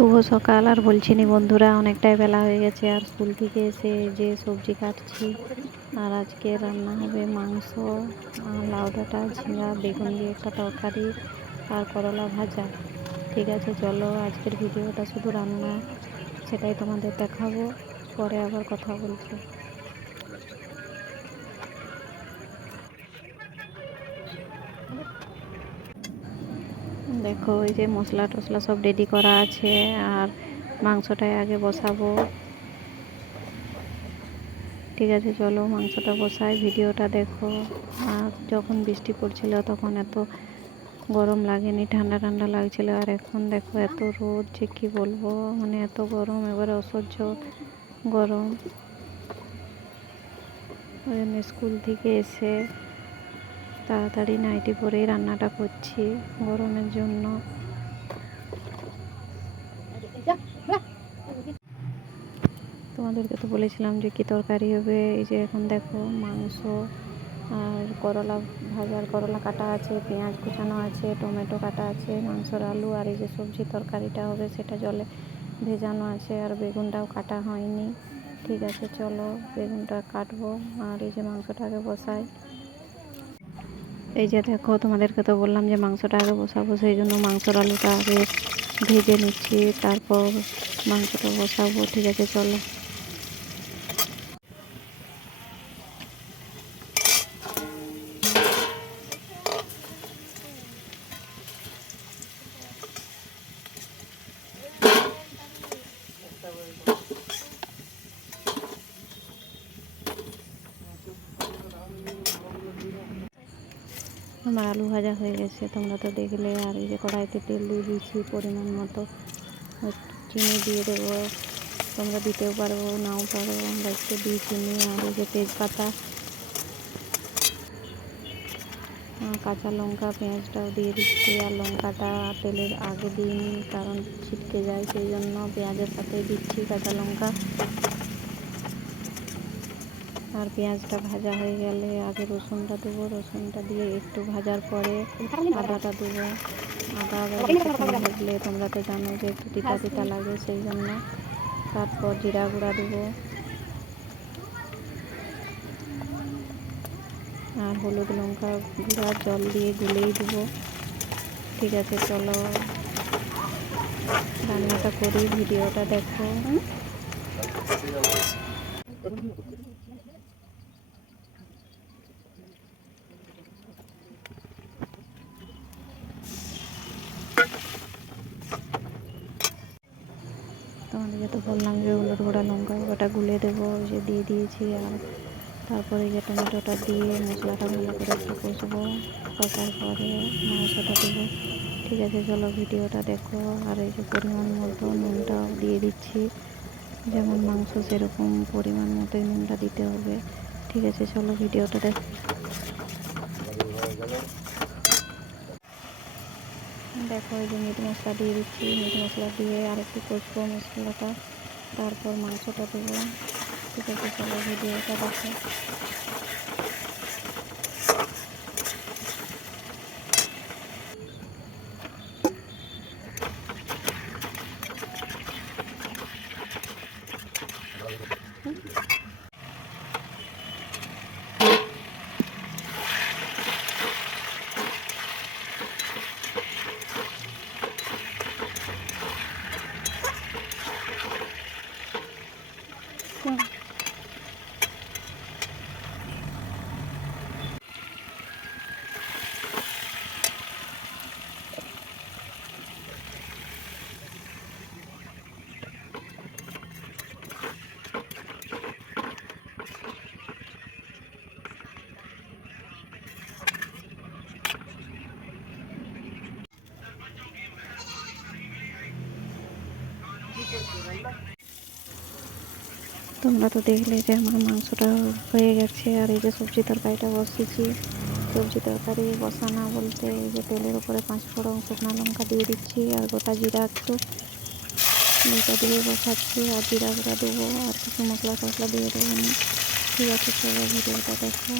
শুভ সকাল। আর বলছি নি বন্ধুরা, অনেকটাই বেলা হয়ে গেছে আর স্কুল থেকে এসে যে সবজি কাটছি। আর আজকে রান্না হবে মাংস, লাউ ডাঁটা, ঝিঙা, বেগুন দিয়ে একটা তরকারি আর করলা ভাজা। ঠিক আছে, চলো আজকের ভিডিওটা শুধু রান্না, সেটাই তোমাদের দেখাবো, পরে আবার কথা বলছি। দেখো, এই যে মশলা টশলা সব রেডি করা আছে আর মাংসটাই আগে বসাবো। ঠিক আছে, চলো মাংসটা বসাই, ভিডিওটা দেখো। আর যখন বৃষ্টি পড়ছিল তখন এত গরম লাগেনি, ঠান্ডা ঠান্ডা লাগছিল। আর এখন দেখো এত রোদ যে কি বলবো, মানে এত গরম, এবারে অসহ্য গরম। ওই জন্য স্কুল থেকে এসে তাড়াতাড়ি নাইটি পরেই রান্নাটা করছি গরমের জন্য। তোমাদেরকে তো বলেছিলাম যে কি তরকারি হবে। এই যে এখন দেখো মাংস আর করলা ভাজার, করলা কাটা আছে, পেঁয়াজ কুচানো আছে, টমেটো কাটা আছে, মাংসর আলু, আর এই যে সবজি তরকারিটা হবে সেটা জলে ভেজানো আছে, আর বেগুনটাও কাটা হয়নি। ঠিক আছে, চলো বেগুনটা কাটবো আর এই যে মাংসটাকে বসাই। এই যে দেখো, তোমাদেরকে তো বললাম যে মাংসটা আগে বসাবো, সেই জন্য মাংসর আলুটা আগে ভেজে নিচ্ছি, তারপর মাংসটা বসাবো। ঠিক আছে, চলো। আমার আলু ভাজা হয়ে গেছে, তোমরা তো দেখলে। আর এই যে কড়াইতে তেল দিয়ে দিয়েছি পরিমাণ মতো, চিনি দিয়ে দেবো। তোমরা দিতেও পারো, নাও পারো, আমরা একটু দিই চিনি। আর এই যে তেজপাতা, কাঁচা লঙ্কা, পেঁয়াজটাও দিয়ে দিচ্ছি। আর লঙ্কাটা তেলের আগে দিইনি, কারণ ছিটকে যায়, সেই জন্য পেঁয়াজের সাথে দিচ্ছি কাঁচা লঙ্কা। আর পেঁয়াজটা ভাজা হয়ে গেলে আগে রসুনটা দেবো, রসুনটা দিয়ে একটু ভাজার পরে আদাটা দেবো। আদা ভাজলে তোমরা তো জানো যে একটু তিতা তিতা লাগে, সেই জন্য। তারপর জিরা গুঁড়া দেবো আর হলুদ লঙ্কা গুঁড়া জল দিয়ে গুলেই দেবো। ঠিক আছে, চলো রান্নাটা করি, ভিডিওটা দেখো। তোমাদেরকে তো বললাম যে হলুদ গুঁড়া লঙ্কা ওটা গুলে দেবো, যে দিয়ে দিয়েছি। আর তারপরে যে টমেটোটা দিয়ে মশলাটা ভালো করে একটু কষবো, কষার পরে মাংসটা দেবো। ঠিক আছে, চলো ভিডিওটা দেখো। আর এই যে পরিমাণ মতো নুনটাও দিয়ে দিচ্ছি, যেমন মাংস সেরকম পরিমাণ মতোই নুনটা দিতে হবে। ঠিক আছে, চলো ভিডিওটা দেখো। দেখো, এই যে মিট মশলা দিয়ে দিচ্ছি, মিট মশলা দিয়ে আর একটু কষবো মশলাটা, তারপর মাংসটা দেবো। ঠিক আছে, চলো ভিডিওটা দেখো। তোমরা তো দেখলে যে আমার মাংসটা হয়ে গেছে। আর এই যে সবজি তরকারিটা বসিয়েছি, সবজি তরকারি বসানো বলতে এই যে তেলের উপরে 5 ফোড়ন শুকনো লঙ্কা দিয়ে দিচ্ছি আর গোটা জিরা একটু, দুটা দিয়ে বসাচ্ছি। আর জিরা গুঁড়া দেবো আর কিছু মশলা টশলা দিয়ে দেবো। ঠিক আছে, চলো ভিডিওটা দেখো।